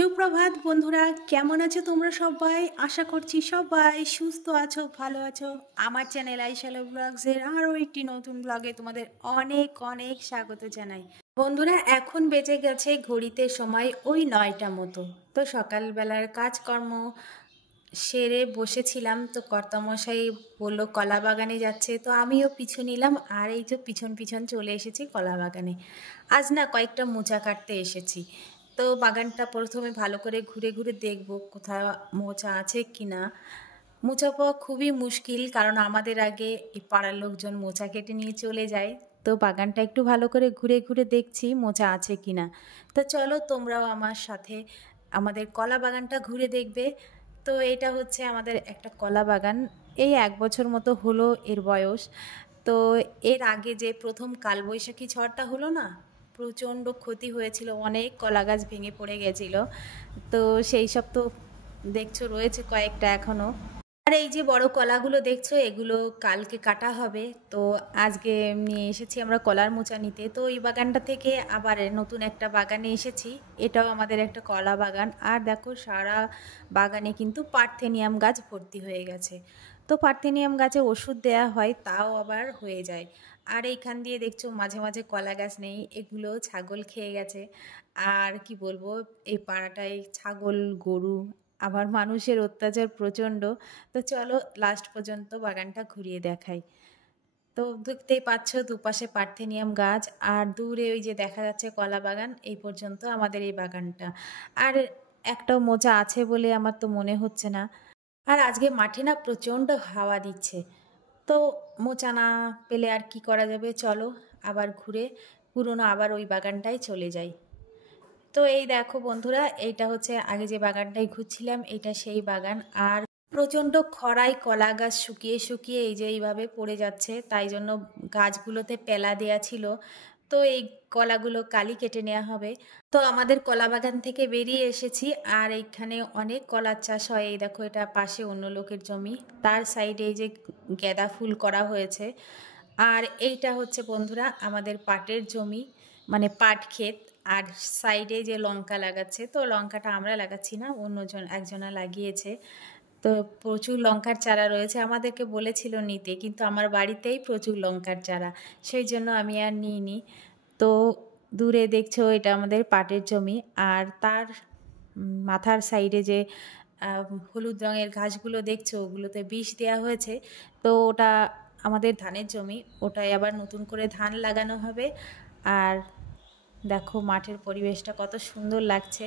সুপ্রভাত বন্ধুরা, কেমন আছো তোমরা সবাই? আশা করছি সবাই সুস্থ আছো, ভালো আছো। আমার চ্যানেল আইশালো ব্লগসের আরও একটি নতুন ব্লগে তোমাদের অনেক অনেক স্বাগত জানাই। বন্ধুরা, এখন বেজে গেছে ঘড়িতে সময় ওই 9টা মতো। তো সকালবেলার কাজকর্ম সেরে বসেছিলাম, তো কর্তামশাই বললো কলা বাগানে যাচ্ছে, তো আমিও পিছু নিলাম। আর এই যে পিছন পিছন চলে এসেছি কলা বাগানে। আজ না কয়েকটা মোচা কাটতে এসেছি। তো বাগানটা প্রথমে ভালো করে ঘুরে ঘুরে দেখব কোথাও মোচা আছে কি না। মোচা পাওয়া খুবই মুশকিল, কারণ আমাদের আগে এই পাড়ার লোকজন মোচা কেটে নিয়ে চলে যায়। তো বাগানটা একটু ভালো করে ঘুরে ঘুরে দেখছি মোচা আছে কি না। তো চলো তোমরাও আমার সাথে আমাদের কলা বাগানটা ঘুরে দেখবে। তো এটা হচ্ছে আমাদের একটা কলা বাগান। এই 1 বছর মতো হলো এর বয়স। তো এর আগে যে প্রথম কালবৈশাখী ঝড়টা হলো না, প্রচণ্ড ক্ষতি হয়েছিল, অনেক কলা গাছ ভেঙে পড়ে গেছিল। তো সেই সব তো দেখছো রয়েছে কয়েকটা এখনও। আর এই যে বড় কলাগুলো দেখছো, এগুলো কালকে কাটা হবে। তো আজকে নিয়ে এসেছি আমরা কলার মোচা নিতে। তো এই বাগানটা থেকে আবার নতুন একটা বাগানে এসেছি। এটাও আমাদের একটা কলা বাগান। আর দেখো সারা বাগানে কিন্তু পার্থেনিয়াম গাছ ভর্তি হয়ে গেছে। তো পার্থেনিয়াম গাছে ওষুধ দেয়া হয়, তাও আবার হয়ে যায়। আর এইখান দিয়ে দেখছো মাঝে মাঝে কলা গাছ নেই, এগুলো ছাগল খেয়ে গেছে। আর কি বলবো, এই পাড়াটায় ছাগল গরু আবার মানুষের অত্যাচার প্রচণ্ড। তো চলো লাস্ট পর্যন্ত বাগানটা ঘুরিয়ে দেখাই। তো দেখতেই পাচ্ছ দুপাশে পার্থেনিয়াম গাছ, আর দূরে ওই যে দেখা যাচ্ছে কলা বাগান। এই পর্যন্ত আমাদের এই বাগানটা। আর একটাও মোচা আছে বলে আমার তো মনে হচ্ছে না। আর আজকে মাঠে না প্রচণ্ড হাওয়া দিচ্ছে। তো মোচা না পেলে আর কি করা যাবে, চলো আবার ঘুরে পুরনো আবার ওই বাগানটাই চলে যাই। তো এই দেখো বন্ধুরা, এইটা হচ্ছে আগে যে বাগানটায় ঘুরছিলাম, এটা সেই বাগান। আর প্রচণ্ড খরায় কলা গাছ শুকিয়ে শুকিয়ে এই যে এইভাবে পড়ে যাচ্ছে, তাই জন্য গাছগুলোতে পেলা দেয়া ছিল। তো এই কলাগুলো কালই কেটে নেওয়া হবে। তো আমাদের কলা বাগান থেকে বেরিয়ে এসেছি। আর এইখানে অনেক কলার চাষ হয়। এই দেখো, এটা পাশে অন্য লোকের জমি, তার সাইডে এই যে গাঁদা ফুল করা হয়েছে। আর এইটা হচ্ছে বন্ধুরা আমাদের পাটের জমি, মানে পাট ক্ষেত। আর সাইডে যে লঙ্কা লাগাচ্ছে, তো লঙ্কাটা আমরা লাগাচ্ছি না, অন্যজন একজনা লাগিয়েছে। তো প্রচুর লঙ্কার চারা রয়েছে, আমাদেরকে বলেছিল নিতে, কিন্তু আমার বাড়িতেই প্রচুর লঙ্কার চারা, সেই জন্য আমি আর নিইনি। তো দূরে দেখছো এটা আমাদের পাটের জমি। আর তার মাথার সাইডে যে হলুদ রঙের ঘাসগুলো দেখছো, ওগুলোতে বিষ দেওয়া হয়েছে। তো ওটা আমাদের ধানের জমি, ওটাই আবার নতুন করে ধান লাগানো হবে। আর দেখো মাঠের পরিবেশটা কত সুন্দর লাগছে।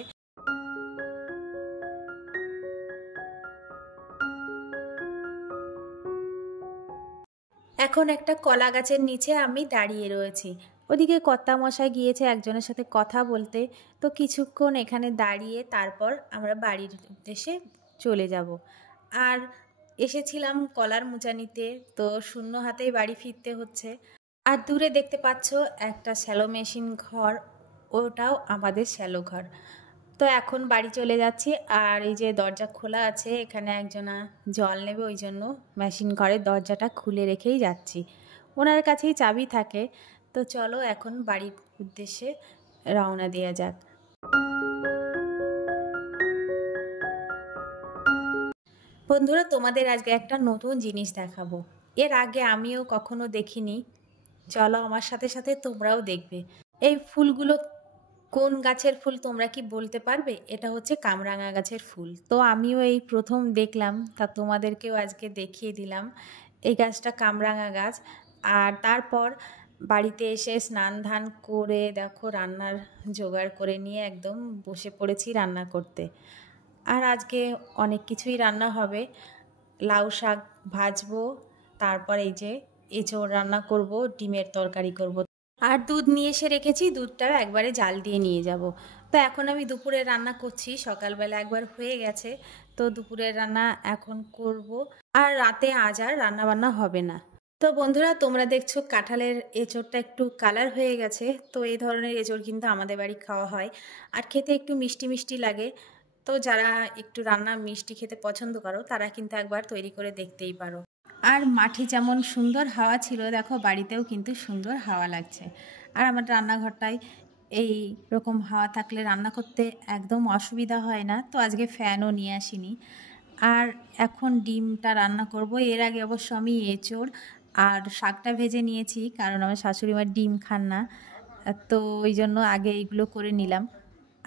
এখন একটা কলা গাছের নিচে আমি দাঁড়িয়ে রয়েছি। ওদিকে কর্তামশাই গিয়েছে একজনের সাথে কথা বলতে। তো কিছুক্ষণ এখানে দাঁড়িয়ে তারপর আমরা বাড়ির উদ্দেশ্যে চলে যাব। আর এসেছিলাম কলার মোচা নিতে, তো শূন্য হাতেই বাড়ি ফিরতে হচ্ছে। আর দূরে দেখতে পাচ্ছ একটা শ্যালো মেশিন ঘর, ওটাও আমাদের শ্যালো ঘর। তো এখন বাড়ি চলে যাচ্ছি। আর এই যে দরজা খোলা আছে, এখানে একজনা জল নেবে, ওই জন্য মেশিন ঘরের দরজাটা খুলে রেখেই যাচ্ছি। ওনার কাছেই চাবি থাকে। তো চলো এখন বাড়ির উদ্দেশ্যে রওনা দেওয়া যাক। বন্ধুরা, তোমাদের আজকে একটা নতুন জিনিস দেখাবো, এর আগে আমিও কখনো দেখিনি। চলো আমার সাথে সাথে তোমরাও দেখবে। এই ফুলগুলো কোন গাছের ফুল তোমরা কি বলতে পারবে? এটা হচ্ছে কামরাঙা গাছের ফুল। তো আমিও এই প্রথম দেখলাম, তা তোমাদেরকেও আজকে দেখিয়ে দিলাম। এই গাছটা কামরাঙা গাছ। আর তারপর বাড়িতে এসে স্নান ধান করে দেখো রান্নার জোগাড় করে নিয়ে একদম বসে পড়েছি রান্না করতে। আর আজকে অনেক কিছুই রান্না হবে। লাউ শাক ভাজবো, তারপর এই যে এঁচোড় রান্না করব, ডিমের তরকারি করব। আর দুধ নিয়ে এসে রেখেছি, দুধটা একবারে জাল দিয়ে নিয়ে যাব। তো এখন আমি দুপুরে রান্না করছি, সকালবেলা একবার হয়ে গেছে। তো দুপুরের রান্না এখন করব। আর রাতে আজ আর রান্না বান্না হবে না। তো বন্ধুরা, তোমরা দেখছো কাঁঠালের এঁচোড়টা একটু কালার হয়ে গেছে। তো এই ধরনের এঁচোড় কিন্তু আমাদের বাড়ি খাওয়া হয়, আর খেতে একটু মিষ্টি মিষ্টি লাগে। তো যারা একটু রান্না মিষ্টি খেতে পছন্দ করো, তারা কিন্তু একবার তৈরি করে দেখতেই পারো। আর মাঠে যেমন সুন্দর হাওয়া ছিল, দেখো বাড়িতেও কিন্তু সুন্দর হাওয়া লাগছে। আর আমার রান্নাঘরটায় এই রকম হাওয়া থাকলে রান্না করতে একদম অসুবিধা হয় না। তো আজকে ফ্যানও নিয়ে আসিনি। আর এখন ডিমটা রান্না করব। এর আগে অবশ্য আমি এঁচোড় আর শাকটা ভেজে নিয়েছি, কারণ আমার শাশুড়ি মা ডিম খান না, তো ওই জন্য আগে এইগুলো করে নিলাম।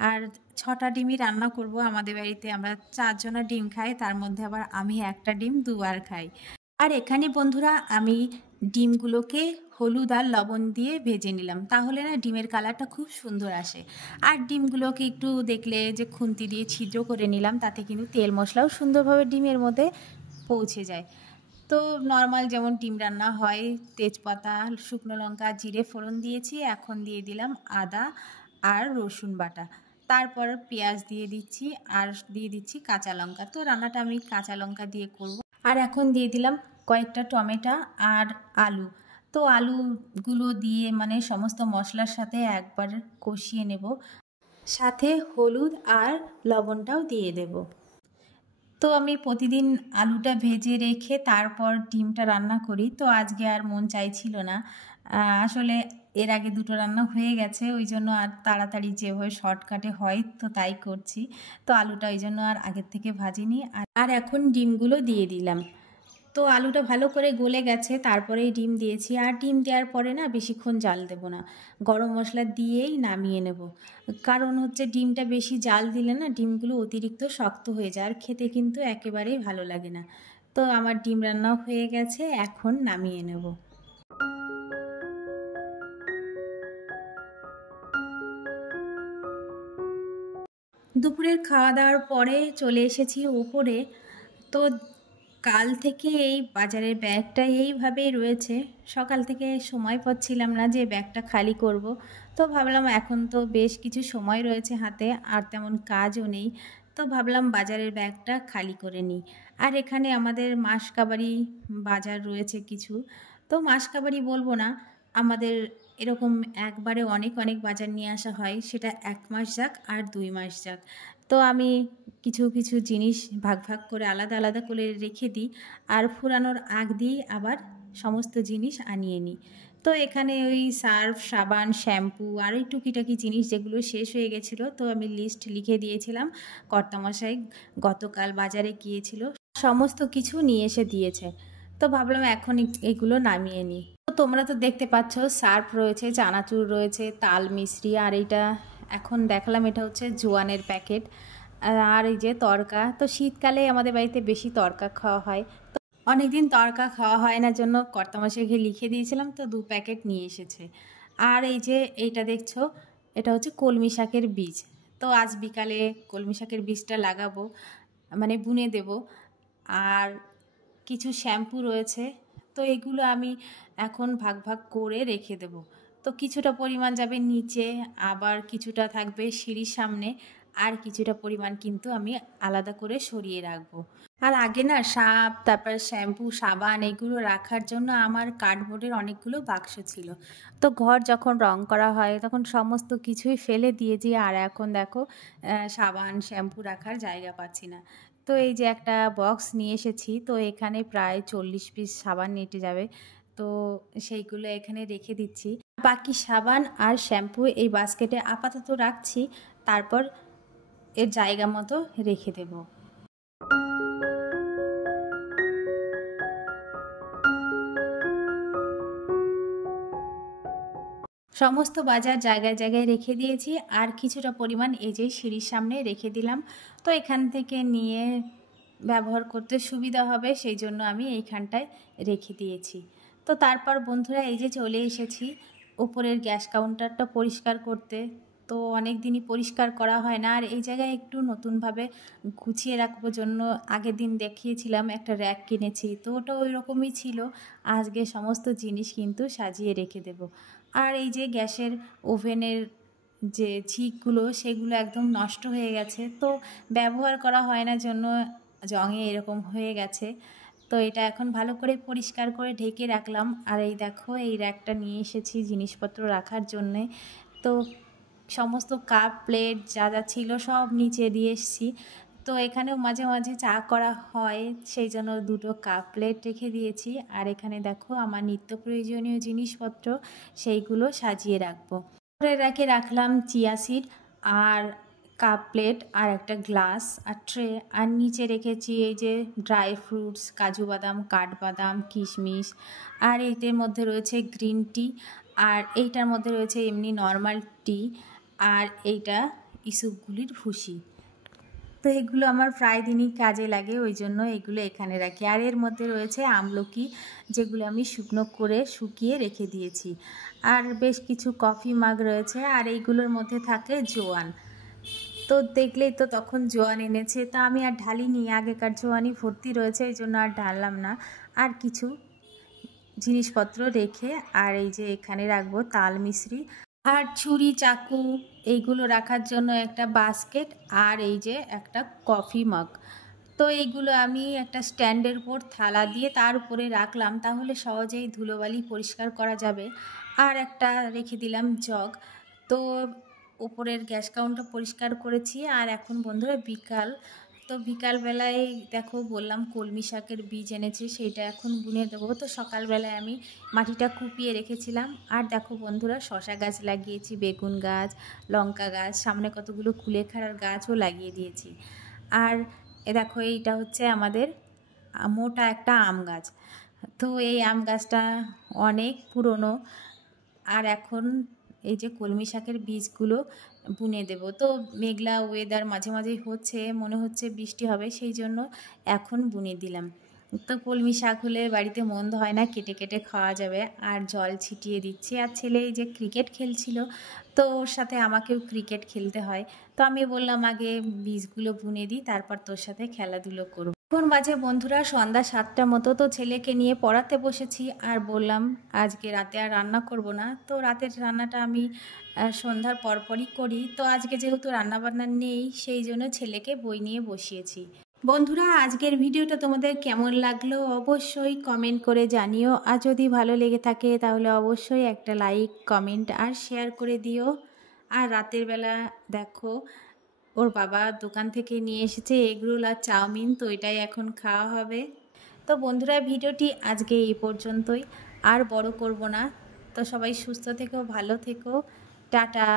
আর 6টা ডিমই রান্না করব। আমাদের বাড়িতে আমরা 4 জনা ডিম খাই, তার মধ্যে আবার আমি একটা ডিম দুবার খাই। আর এখানে বন্ধুরা আমি ডিমগুলোকে হলুদ আর লবণ দিয়ে ভেজে নিলাম, তাহলে না ডিমের কালারটা খুব সুন্দর আসে। আর ডিমগুলোকে একটু দেখলে যে খুন্তি দিয়ে ছিদ্র করে নিলাম, তাতে কিন্তু তেল মশলাও সুন্দরভাবে ডিমের মধ্যে পৌঁছে যায়। তো নর্মাল যেমন ডিম রান্না হয়, তেজপাতা, শুকনো লঙ্কা, জিরে ফোড়ন দিয়েছি, এখন দিয়ে দিলাম আদা আর রসুন বাটা, তারপর পেঁয়াজ দিয়ে দিচ্ছি আর দিয়ে দিচ্ছি কাঁচা লঙ্কা। তো রান্নাটা আমি কাঁচা লঙ্কা দিয়ে করব। আর এখন দিয়ে দিলাম কয়েকটা টমেটো আর আলু। তো আলুগুলো দিয়ে মানে সমস্ত মশলার সাথে একবার কষিয়ে নেব, সাথে হলুদ আর লবণটাও দিয়ে দেব। তো আমি প্রতিদিন আলুটা ভেজে রেখে তারপর ডিমটা রান্না করি, তো আজকে আর মন চাইছিল না। আসলে এর আগে 2টো রান্না হয়ে গেছে, ওই জন্য আর তাড়াতাড়ি যেভাবে শর্টকাটে হয় তো তাই করছি। তো আলুটা ওই জন্য আর আগের থেকে ভাজিনি। আর এখন ডিমগুলো দিয়ে দিলাম। তো আলুটা ভালো করে গলে গেছে, তারপরেই ডিম দিয়েছি। আর ডিম দেওয়ার পরে না বেশিক্ষণ জাল দেব না, গরম মশলা দিয়েই নামিয়ে নেব। কারণ হচ্ছে ডিমটা বেশি জাল দিলে না ডিমগুলো অতিরিক্ত শক্ত হয়ে যায়, আর খেতে কিন্তু একেবারেই ভালো লাগে না। তো আমার ডিম রান্নাও হয়ে গেছে, এখন নামিয়ে নেব। দুপুরের খাওয়া দাওয়ার পরে চলে এসেছি উপরে। তো কাল থেকে এই বাজারের ব্যাগটা এইভাবেই রয়েছে। সকাল থেকে সময় পাচ্ছিলাম না যে ব্যাগটা খালি করব। তো ভাবলাম এখন তো বেশ কিছু সময় রয়েছে হাতে, আর তেমন কাজও নেই। তো ভাবলাম বাজারের ব্যাগটা খালি করে নিই। আর এখানে আমাদের মাসকাবারি বাজার রয়েছে কিছু। তো মাসকাবারি বলবো না, আমাদের এরকম একবারে অনেক অনেক বাজার নিয়ে আসা হয়, সেটা 1 মাস যাক আর 2 মাস যাক। তো আমি কিছু কিছু জিনিস ভাগ ভাগ করে আলাদা আলাদা করে রেখে দিই, আর ফুরানোর আগ দিয়েই আবার সমস্ত জিনিস আনিয়ে নিই। তো এখানে ওই সার্ফ, সাবান, শ্যাম্পু আর ওই টুকিটাকি জিনিস যেগুলো শেষ হয়ে গেছিলো, তো আমি লিস্ট লিখে দিয়েছিলাম। কর্তামশাই গতকাল বাজারে গিয়েছিল, সমস্ত কিছু নিয়ে এসে দিয়েছে। তো ভাবলাম এখন এগুলো নামিয়ে নিই। তো তোমরা তো দেখতে পাচ্ছ সার্ফ রয়েছে, চানাচুর রয়েছে, তাল মিশ্রি, আর এইটা এখন দেখালাম এটা হচ্ছে জোয়ানের প্যাকেট। আর এই যে তড়কা, তো শীতকালে আমাদের বাড়িতে বেশি তড়কা খাওয়া হয়। তো অনেকদিন তড়কা খাওয়া হয় না জন্য কর্তামশাইকে লিখে দিয়েছিলাম, তো 2 প্যাকেট নিয়ে এসেছে। আর এই যে এইটা দেখছো, এটা হচ্ছে কলমি শাকের বীজ। তো আজ বিকালে কলমি শাকের বীজটা লাগাবো, মানে বুনে দেব। আর কিছু শ্যাম্পু রয়েছে, তো এগুলো আমি এখন ভাগ ভাগ করে রেখে দেব। তো কিছুটা পরিমাণ যাবে নিচে, আবার কিছুটা থাকবে সিঁড়ির সামনে, আর কিছুটা পরিমাণ কিন্তু আমি আলাদা করে সরিয়ে রাখবো। আর আগে না সাপ, তারপর শ্যাম্পু, সাবান এগুলো রাখার জন্য আমার কার্ডবোর্ডের অনেকগুলো বাক্স ছিল। তো ঘর যখন রং করা হয় তখন সমস্ত কিছুই ফেলে দিয়েছি, আর এখন দেখো সাবান, শ্যাম্পু রাখার জায়গা পাচ্ছি না। তো এই যে একটা বক্স নিয়ে এসেছি, তো এখানে প্রায় 40 পিস সাবান এঁটে যাবে। তো সেইগুলো এখানে রেখে দিচ্ছি। বাকি সাবান আর শ্যাম্পু এই বাস্কেটে আপাতত রাখছি, তারপর এর জায়গা মতো রেখে দেব। সমস্ত বাজার জায়গায় জায়গায় রেখে দিয়েছি, আর কিছুটা পরিমাণ এই যে সিঁড়ির সামনে রেখে দিলাম। তো এখান থেকে নিয়ে ব্যবহার করতে সুবিধা হবে, সেই জন্য আমি এইখানটায় রেখে দিয়েছি। তো তারপর বন্ধুরা এই যে চলে এসেছি উপরের গ্যাস কাউন্টারটা পরিষ্কার করতে। তো অনেক দিনই পরিষ্কার করা হয় না, আর এই জায়গায় একটু নতুনভাবে গুছিয়ে রাখবো জন্য আগের দিন দেখিয়েছিলাম একটা র্যাক কিনেছি, তো ওটা ওই রকমই ছিল। আজকে সমস্ত জিনিস কিন্তু সাজিয়ে রেখে দেব। আর এই যে গ্যাসের ওভেনের যে ঝিকগুলো সেগুলো একদম নষ্ট হয়ে গেছে, তো ব্যবহার করা হয় না জন্য জঙে এরকম হয়ে গেছে। তো এটা এখন ভালো করে পরিষ্কার করে ঢেকে রাখলাম। আর এই দেখো এই র্যাকটা নিয়ে এসেছি জিনিসপত্র রাখার জন্যে। তো সমস্ত কাপ প্লেট যা যা ছিল সব নিচে দিয়ে এসেছি। তো এখানেও মাঝে মাঝে চা করা হয়, সেই জন্য 2টো কাপ প্লেট রেখে দিয়েছি। আর এখানে দেখো আমার নিত্য প্রয়োজনীয় জিনিসপত্র, সেইগুলো সাজিয়ে রাখবো। করে রেখে রাখলাম চিয়া সিড আর কাপ প্লেট আর একটা গ্লাস আর ট্রে, আর নিচে রেখেছি এই যে ড্রাই ফ্রুটস, কাজু বাদাম, কাঠবাদাম, কিশমিশ, আর এইটার মধ্যে রয়েছে গ্রিন টি, আর এইটার মধ্যে রয়েছে এমনি নর্মাল টি, আর এইটা ইসবগুলির ভুসি। তো এগুলো আমার প্রায় দিনই কাজে লাগে, ওই জন্য এগুলো এখানে রাখি। আর এর মধ্যে রয়েছে আমলকি, যেগুলো আমি শুকনো করে শুকিয়ে রেখে দিয়েছি। আর বেশ কিছু কফি মাগ রয়েছে, আর এইগুলোর মধ্যে থাকে জোয়ান। তো দেখলেই তো তখন জোয়ান এনেছে, তা আমি আর ঢালিনি, আগেকার জোয়ানই ভর্তি রয়েছে, এই জন্য আর ঢাললাম না। আর কিছু জিনিসপত্র রেখে, আর এই যে এখানে রাখবো তাল মিশ্রি, আর ছুরি চাকু এইগুলো রাখার জন্য একটা বাস্কেট, আর এই যে একটা কফি মগ। তো এইগুলো আমি একটা স্ট্যান্ডের উপর থালা দিয়ে তার উপরে রাখলাম, তাহলে সহজেই ধুলোবালি পরিষ্কার করা যাবে। আর একটা রেখে দিলাম জগ। তো উপরের গ্যাস কাউন্টার পরিষ্কার করেছি। আর এখন বন্ধুরা বিকাল, তো বিকালবেলায় দেখো বললাম কলমি শাকের বীজ এনেছে, সেইটা এখন বুনে দেবো। তো সকালবেলায় আমি মাটিটা কুপিয়ে রেখেছিলাম। আর দেখো বন্ধুরা শশা গাছ লাগিয়েছি, বেগুন গাছ, লঙ্কা গাছ, সামনে কতগুলো কুলেখাড়ার গাছও লাগিয়ে দিয়েছি। আর দেখো এইটা হচ্ছে আমাদের মোটা একটা আম গাছ। তো এই আম গাছটা অনেক পুরনো। আর এখন এই যে কলমি শাকের বীজগুলো বুনে দেব। তো মেঘলা ওয়েদার মাঝে মাঝেই হচ্ছে, মনে হচ্ছে বৃষ্টি হবে, সেই জন্য এখন বুনে দিলাম। তো কলমি শাক হলে বাড়িতে মন্দ হয় না, কেটে কেটে খাওয়া যাবে। আর জল ছিটিয়ে দিচ্ছি। আর ছেলে এই যে ক্রিকেট খেলছিল, তো ওর সাথে আমাকেও ক্রিকেট খেলতে হয়। তো আমি বললাম আগে বীজগুলো বুনে দিই, তারপর তোর সাথে খেলাধুলো করব। এখন বাজে বন্ধুরা সন্ধ্যা 7টার মতো। তো ছেলেকে নিয়ে পড়াতে বসেছি, আর বললাম আজকে রাতে আর রান্না করব না। তো রাতের রান্নাটা আমি সন্ধ্যার পরপরই করি। তো আজকে যেহেতু রান্নাবান্না নেই, সেই জন্য ছেলেকে বই নিয়ে বসিয়েছি। বন্ধুরা আজকের ভিডিওটা তোমাদের কেমন লাগলো অবশ্যই কমেন্ট করে জানিও। আর যদি ভালো লেগে থাকে তাহলে অবশ্যই একটা লাইক, কমেন্ট আর শেয়ার করে দিও। আর রাতের বেলা দেখো ওর বাবা দোকান থেকে নিয়ে এসেছে এগরোল আর চাউমিন, তো এটাই এখন খাওয়া হবে। তো বন্ধুরা ভিডিওটি আজকে এই পর্যন্তই, আর বড় করব না। তো সবাই সুস্থ থেকো, ভালো থেকো, টাটা।